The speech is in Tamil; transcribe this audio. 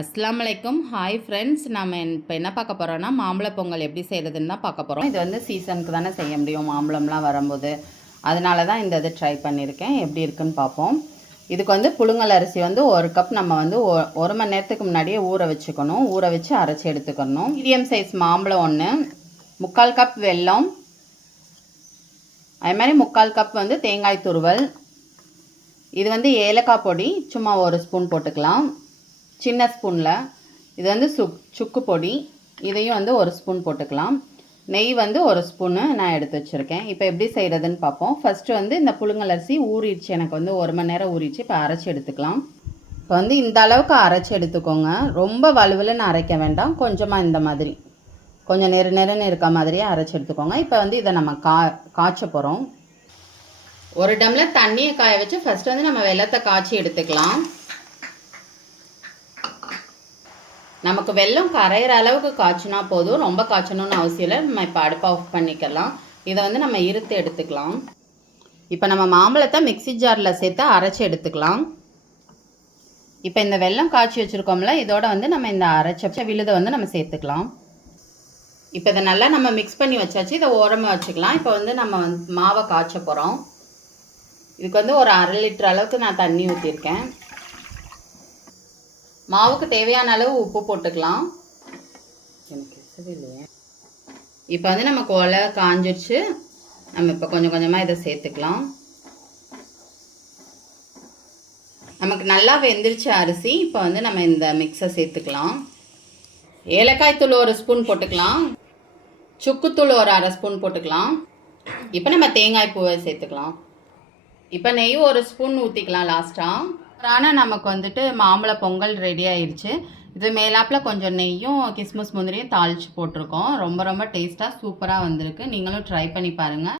அஸ்ஸலாமு அலைக்கும். ஹாய் ஃப்ரெண்ட்ஸ், நம்ம இப்போ என்ன பார்க்க போகிறோன்னா மாம்பழ பொங்கல் எப்படி செய்கிறதுன்னு தான் பார்க்க போகிறோம். இது வந்து சீசனுக்கு தானே செய்ய முடியும், மாம்பழம்லாம் வரும்போது. அதனால தான் இந்த இது ட்ரை பண்ணியிருக்கேன். எப்படி இருக்குன்னு பார்ப்போம். இதுக்கு வந்து புழுங்கல் அரிசி வந்து 1 கப் நம்ம வந்து 1 மணி நேரத்துக்கு முன்னாடியே ஊற வச்சுக்கணும். ஊற வச்சு அரைச்சி எடுத்துக்கணும். மீடியம் சைஸ் மாம்பழம் 1, 3/4 கப் வெல்லம், அது மாதிரி 3/4 கப் வந்து தேங்காய் துருவல். இது வந்து ஏலக்காய் பொடி சும்மா 1 ஸ்பூன் போட்டுக்கலாம், சின்ன ஸ்பூனில். இது வந்து சுக்கு பொடி, இதையும் வந்து 1 ஸ்பூன் போட்டுக்கலாம். நெய் வந்து 1 ஸ்பூனு நான் எடுத்து வச்சுருக்கேன். இப்போ எப்படி செய்கிறதுன்னு பார்ப்போம். ஃபஸ்ட்டு வந்து இந்த புழுங்கல் அரிசி ஊறிடுச்சு, எனக்கு வந்து 1 மணி நேரம் ஊறிடுச்சு. இப்போ அரைச்சி எடுத்துக்கலாம். இப்போ வந்து இந்த அளவுக்கு அரைச்சி எடுத்துக்கோங்க. ரொம்ப வலுவலுன்னு அரைக்க வேண்டாம், கொஞ்சமாக இந்த மாதிரி கொஞ்சம் நெருன்னு இருக்க மாதிரியே அரைச்சி எடுத்துக்கோங்க. இப்போ வந்து இதை நம்ம காய்ச்ச போகிறோம். 1 டம்ளர் தண்ணியை காய வச்சு ஃபஸ்ட்டு வந்து நம்ம வெல்லத்தை காய்ச்சி எடுத்துக்கலாம். நமக்கு வெல்லம் கரையிற அளவுக்கு காய்ச்சினா போதும், ரொம்ப காய்ச்சணும்னு அவசியம் இல்லை. நம்ம இப்போ அடுப்பை ஆஃப் பண்ணிக்கலாம். இதை வந்து நம்ம இருத்து எடுத்துக்கலாம். இப்போ நம்ம மாம்பழத்தை மிக்சி ஜாரில் சேர்த்து அரைச்சி எடுத்துக்கலாம். இப்போ இந்த வெல்லம் காய்ச்சி வச்சுருக்கோம்ல, இதோட வந்து நம்ம இந்த அரைச்ச விழுதை வந்து நம்ம சேர்த்துக்கலாம். இப்போ இதை நல்லா நம்ம மிக்ஸ் பண்ணி வச்சாச்சு. இதை ஓரமாக வச்சுக்கலாம். இப்போ வந்து நம்ம மாவை காய்ச்ச போகிறோம். இதுக்கு வந்து ஒரு 1/2 லிட்டர் அளவுக்கு நான் தண்ணி ஊற்றிருக்கேன். மாவுக்கு தேவையான அளவு உப்பு போட்டுக்கலாம். இப்போ வந்து நமக்கு ஒலை காஞ்சிடுச்சு. நம்ம இப்போ கொஞ்சம் கொஞ்சமாக இதை சேர்த்துக்கலாம். நமக்கு நல்லா வெந்துருச்சு அரிசி. இப்போ வந்து நம்ம இந்த மிக்ஸை சேர்த்துக்கலாம். ஏலக்காய் தூள் 1 ஸ்பூன் போட்டுக்கலாம், சுக்குத்தூள் ஒரு 1/2 ஸ்பூன் போட்டுக்கலாம். இப்போ நம்ம தேங்காய் பூவை சேர்த்துக்கலாம். இப்போ நெய் 1 ஸ்பூன் ஊற்றிக்கலாம் லாஸ்ட்டாக. ஆனால் நமக்கு வந்துட்டு மாம்பழ பொங்கல் ரெடி ஆயிடுச்சு. இது மேலாப்பில் கொஞ்சம் நெய்யும் கிஸ்மிஸ் முந்திரியும் தாளித்து போட்டிருக்கோம். ரொம்ப ரொம்ப டேஸ்ட்டாக சூப்பராக வந்திருக்கு. நீங்களும் ட்ரை பண்ணி பாருங்கள்.